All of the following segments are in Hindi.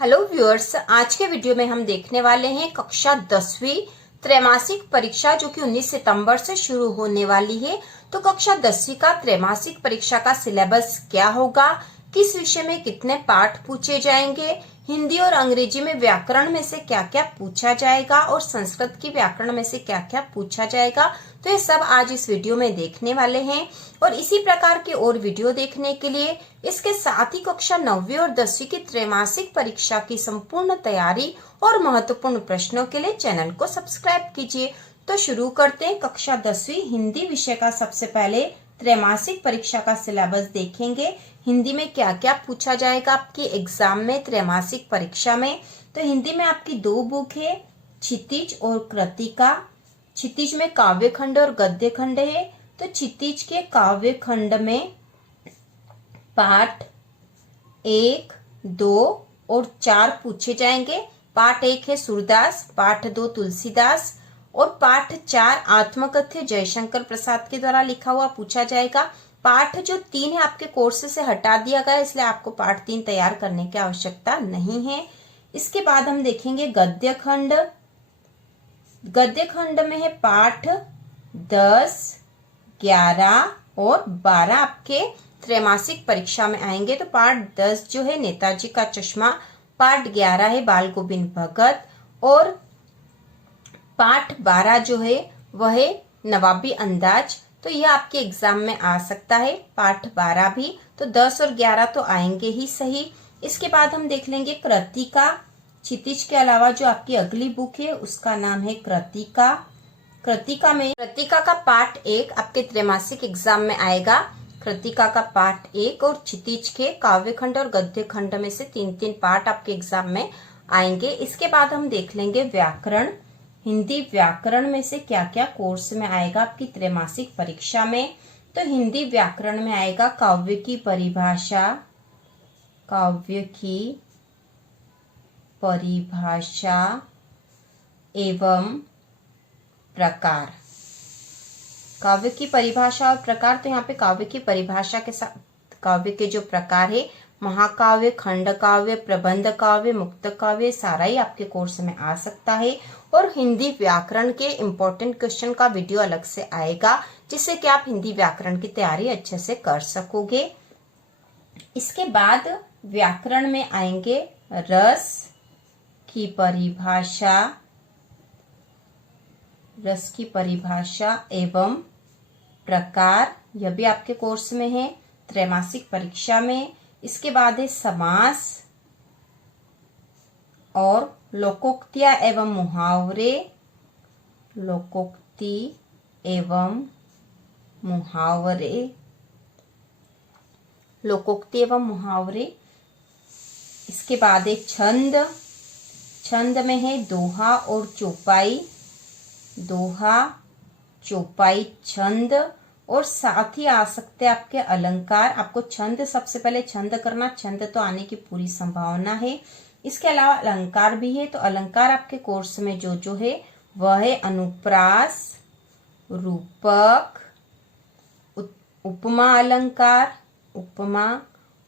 हेलो व्यूअर्स, आज के वीडियो में हम देखने वाले हैं कक्षा 10वीं त्रैमासिक परीक्षा जो कि 19 सितंबर से शुरू होने वाली है। तो कक्षा 10वीं का त्रैमासिक परीक्षा का सिलेबस क्या होगा, किस विषय में कितने पाठ पूछे जाएंगे, हिंदी और अंग्रेजी में व्याकरण में से क्या क्या पूछा जाएगा और संस्कृत की व्याकरण में से क्या क्या पूछा जाएगा, तो ये सब आज इस वीडियो में देखने वाले हैं। और इसी प्रकार के और वीडियो देखने के लिए इसके साथ ही कक्षा 9वीं और 10वीं की त्रैमासिक परीक्षा की संपूर्ण तैयारी और महत्वपूर्ण प्रश्नों के लिए चैनल को सब्सक्राइब कीजिए। तो शुरू करते हैं। कक्षा 10वीं हिंदी विषय का सबसे पहले त्रैमासिक परीक्षा का सिलेबस देखेंगे। हिंदी में क्या क्या पूछा जाएगा आपकी एग्जाम में त्रैमासिक परीक्षा में। तो हिंदी में आपकी दो बुक है, क्षितिज और कृतिका। क्षितिज में काव्य खंड और गद्य खंड है। तो क्षितिज के काव्य खंड में पाठ 1, 2 और 4 पूछे जाएंगे। पाठ 1 है सूरदास, पाठ 2 तुलसीदास और पाठ 4 आत्मकथ्य जयशंकर प्रसाद के द्वारा लिखा हुआ पूछा जाएगा। पाठ जो 3 है आपके कोर्स से हटा दिया गया, इसलिए आपको पाठ 3 तैयार करने की आवश्यकता नहीं है। इसके बाद हम देखेंगे गद्य खंड। गद्य खंड में है पाठ 10, 11 और 12 आपके त्रैमासिक परीक्षा में आएंगे। तो पाठ 10 जो है नेताजी का चश्मा, पाठ 11 है बाल गोविंद भगत और पाठ 12 जो है वह है नवाबी अंदाज। तो यह आपके एग्जाम में आ सकता है, पाठ 12 भी। तो 10 और 11 तो आएंगे ही सही। इसके बाद हम देख लेंगे कृतिका। क्षितिज के अलावा जो आपकी अगली बुक है उसका नाम है कृतिका। कृतिका का पाठ 1 आपके त्रैमासिक एग्जाम में आएगा। कृतिका का पाठ 1 और क्षितिज के काव्य खंड और गद्य खंड में से 3-3 पाठ आपके एग्जाम में आएंगे। इसके बाद हम देख लेंगे व्याकरण। हिंदी व्याकरण में से क्या क्या कोर्स में आएगा आपकी त्रैमासिक परीक्षा में। तो हिंदी व्याकरण में आएगा काव्य की परिभाषा, एवं प्रकार। काव्य की परिभाषा और प्रकार, तो यहाँ पे काव्य की परिभाषा के साथ काव्य के जो प्रकार है, महाकाव्य, खंड काव्य, प्रबंध काव्य, मुक्त काव्य, सारा ही आपके कोर्स में आ सकता है। और हिंदी व्याकरण के इम्पोर्टेंट क्वेश्चन का वीडियो अलग से आएगा, जिससे कि आप हिंदी व्याकरण की तैयारी अच्छे से कर सकोगे। इसके बाद व्याकरण में आएंगे रस की परिभाषा एवं प्रकार, यह भी आपके कोर्स में है त्रैमासिक परीक्षा में। इसके बाद है समास और लोकोक्तियां एवं मुहावरे, लोकोक्ति एवं मुहावरे। इसके बाद है छंद। छंद में है दोहा और चौपाई, छंद। और साथ ही आ सकते आपके अलंकार। आपको छंद सबसे पहले छंद करना, छंद तो आने की पूरी संभावना है। इसके अलावा अलंकार भी है। तो अलंकार आपके कोर्स में जो है वह है अनुप्रास, रूपक, उपमा अलंकार,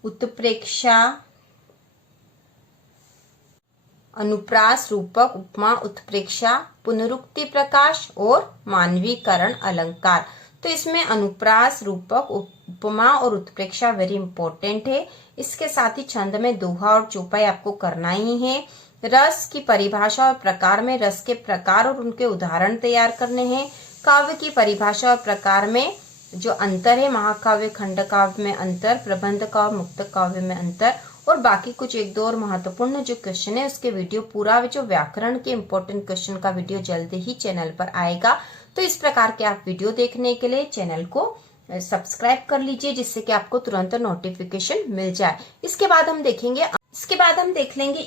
उत्प्रेक्षा, अनुप्रास, रूपक, उपमा, उत्प्रेक्षा, पुनरुक्ति प्रकाश और मानवीकरण अलंकार। तो इसमें अनुप्रास, रूपक, उपमा और उत्प्रेक्षा वेरी इंपॉर्टेंट है। इसके साथ ही छंद में दोहा और चौपाई आपको करना ही है। रस की परिभाषा और प्रकार में रस के प्रकार और उनके उदाहरण तैयार करने हैं। काव्य की परिभाषा और प्रकार में जो अंतर है, महाकाव्य, खंड काव्य में अंतर, प्रबंध काव्य, मुक्त काव्य में अंतर, और बाकी कुछ 1-2 और महत्वपूर्ण जो क्वेश्चन है उसके वीडियो पूरा जो व्याकरण के इंपॉर्टेंट क्वेश्चन का वीडियो जल्दी ही चैनल पर आएगा। तो इस प्रकार के आप वीडियो देखने के लिए चैनल को सब्सक्राइब कर लीजिए, जिससे कि आपको तुरंत नोटिफिकेशन मिल जाए। इसके बाद हम देख लेंगे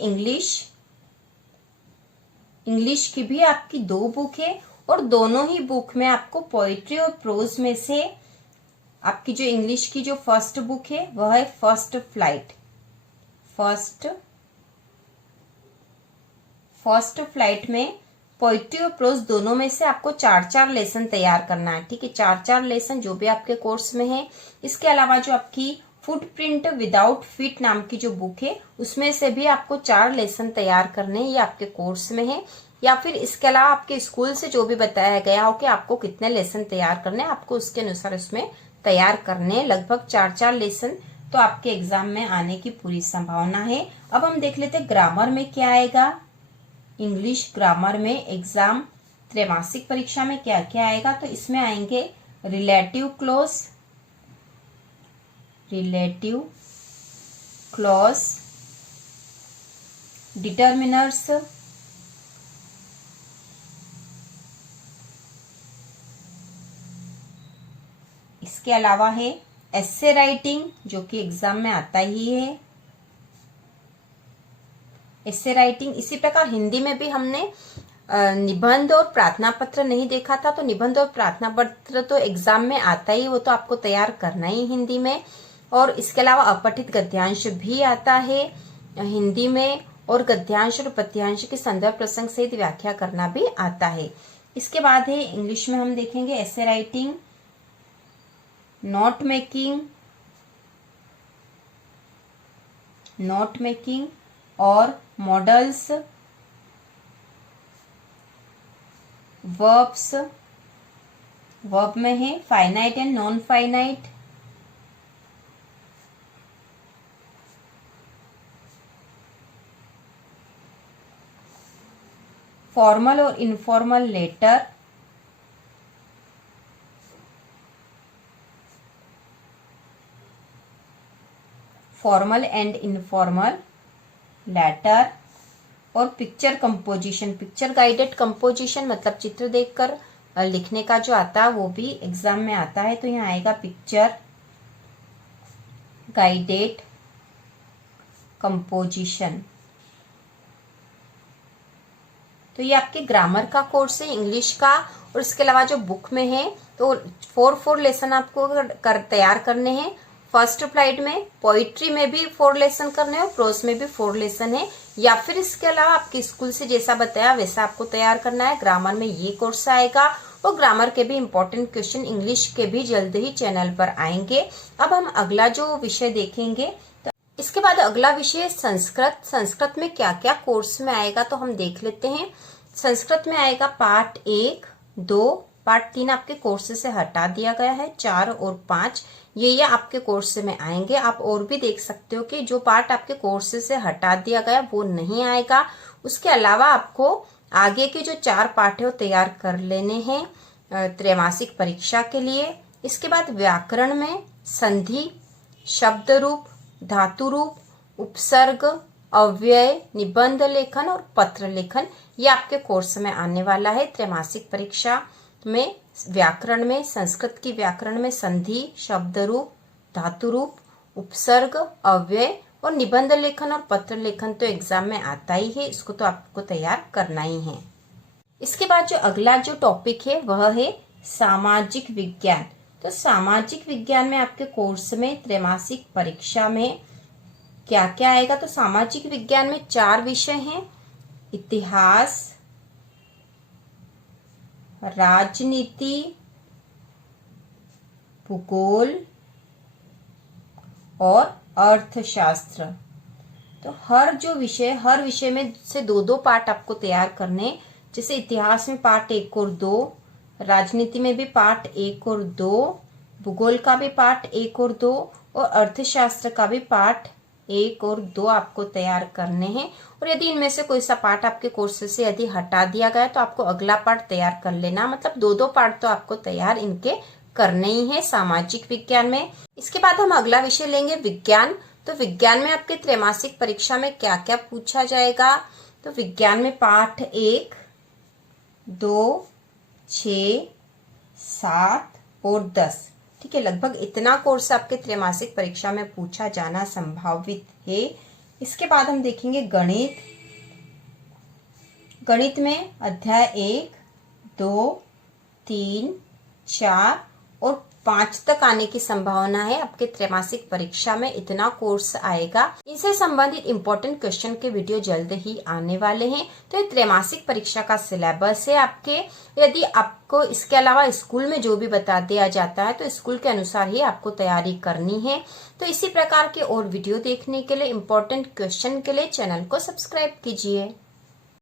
इंग्लिश की भी आपकी 2 बुक है और दोनों ही बुक में आपको पोइट्री और प्रोज में से आपकी जो इंग्लिश की जो फर्स्ट बुक है वह है फर्स्ट फ्लाइट में पोइट्री और प्रोज दोनों में से आपको 4-4 लेसन तैयार करना है। ठीक है, 4-4 लेसन जो भी आपके कोर्स में है। इसके अलावा जो आपकी फुटप्रिंट विदाउट फीट नाम की जो बुक है उसमें से भी आपको 4 लेसन तैयार करने हैं, ये आपके कोर्स में है। या फिर इसके अलावा आपके स्कूल से जो भी बताया गया हो कि आपको कितने लेसन तैयार करने हैं, आपको उसके अनुसार उसमें तैयार करने, लगभग 4-4 लेसन तो आपके एग्जाम में आने की पूरी संभावना है। अब हम देख लेते हैं ग्रामर में क्या आएगा। इंग्लिश ग्रामर में एग्जाम त्रैमासिक परीक्षा में क्या क्या आएगा, तो इसमें आएंगे रिलेटिव क्लॉज, डिटर्मिनर्स, इसके अलावा है एस्से राइटिंग जो कि एग्जाम में आता ही है, एस्से राइटिंग। इसी प्रकार हिंदी में भी हमने निबंध और प्रार्थना पत्र नहीं देखा था, तो निबंध और प्रार्थना पत्र तो एग्जाम में आता ही, वो तो आपको तैयार करना ही हिंदी में। और इसके अलावा अपठित गद्यांश भी आता है हिंदी में, और गद्यांश और पद्यांश के संदर्भ प्रसंग सहित व्याख्या करना भी आता है। इसके बाद है इंग्लिश में हम देखेंगे एस्से राइटिंग, नोट मेकिंग और मॉडल्स, वर्ब में है finite and non finite, formal और informal letter, formal and informal letter, और picture composition, picture guided composition मतलब चित्र देखकर लिखने का जो आता है वो भी एग्जाम में आता है। तो यहाँ आएगा पिक्चर गाइडेड कंपोजिशन। तो ये आपके ग्रामर का कोर्स है इंग्लिश का, और इसके अलावा जो बुक में है तो 4 लेसन आपको तैयार करने हैं। फर्स्ट अप्लाइड में पोइट्री में भी 4 लेसन करने हैं और प्रोज में भी 4 लेसन है, या फिर इसके अलावा आपके स्कूल से जैसा बताया वैसा आपको तैयार करना है। ग्रामर में ये कोर्स आएगा, और ग्रामर के भी इंपॉर्टेंट क्वेश्चन इंग्लिश के भी जल्द ही चैनल पर आएंगे। अब हम अगला जो विषय देखेंगे, तो इसके बाद अगला विषय संस्कृत। संस्कृत में क्या क्या कोर्स में आएगा तो हम देख लेते हैं। संस्कृत में आएगा पार्ट 1, 2, पार्ट 3 आपके कोर्स से हटा दिया गया है, 4 और 5 ये आपके कोर्स में आएंगे। आप और भी देख सकते हो कि जो पार्ट आपके कोर्स से हटा दिया गया वो नहीं आएगा। उसके अलावा आपको आगे के जो 4 पार्ट है वो तैयार कर लेने हैं त्रैमासिक परीक्षा के लिए। इसके बाद व्याकरण में संधि, शब्द रूप, धातु रूप, उपसर्ग, अव्यय, निबंध लेखन और पत्र लेखन, ये आपके कोर्स में आने वाला है त्रैमासिक परीक्षा में। व्याकरण में, संस्कृत की व्याकरण में संधि, शब्द रूप, धातु रूप, उपसर्ग, अव्यय और निबंध लेखन और पत्र लेखन तो एग्जाम में आता ही है, इसको तो आपको तैयार करना ही है। इसके बाद जो अगला जो टॉपिक है वह है सामाजिक विज्ञान। तो सामाजिक विज्ञान में आपके कोर्स में त्रैमासिक परीक्षा में क्या क्या आएगा, तो सामाजिक विज्ञान में 4 विषय हैं, इतिहास, राजनीति, भूगोल और अर्थशास्त्र। तो हर विषय में से 2-2 पार्ट आपको तैयार करने। जैसे इतिहास में पार्ट 1 और 2, राजनीति में भी पार्ट 1 और 2, भूगोल का भी पार्ट 1 और 2 और अर्थशास्त्र का भी पार्ट 1 और 2 आपको तैयार करने हैं। और यदि इनमें से कोई सा पार्ट आपके कोर्स से यदि हटा दिया गया तो आपको अगला पार्ट तैयार कर लेना, मतलब 2-2 पार्ट तो आपको तैयार इनके करने ही है सामाजिक विज्ञान में। इसके बाद हम अगला विषय लेंगे विज्ञान। तो विज्ञान में आपके त्रैमासिक परीक्षा में क्या क्या पूछा जाएगा, तो विज्ञान में पार्ट 1, 2, 6, 7 और 10, ठीक है, लगभग इतना कोर्स आपके त्रैमासिक परीक्षा में पूछा जाना संभावित है। इसके बाद हम देखेंगे गणित। गणित में अध्याय 1, 2, 3, 4 और 5 तक आने की संभावना है। आपके त्रैमासिक परीक्षा में इतना कोर्स आएगा। इनसे संबंधित इम्पोर्टेंट क्वेश्चन के वीडियो जल्द ही आने वाले हैं। तो ये त्रैमासिक परीक्षा का सिलेबस है आपके। यदि आपको इसके अलावा स्कूल में जो भी बता दिया जाता है तो स्कूल के अनुसार ही आपको तैयारी करनी है। तो इसी प्रकार के और वीडियो देखने के लिए, इम्पोर्टेंट क्वेश्चन के लिए चैनल को सब्सक्राइब कीजिए।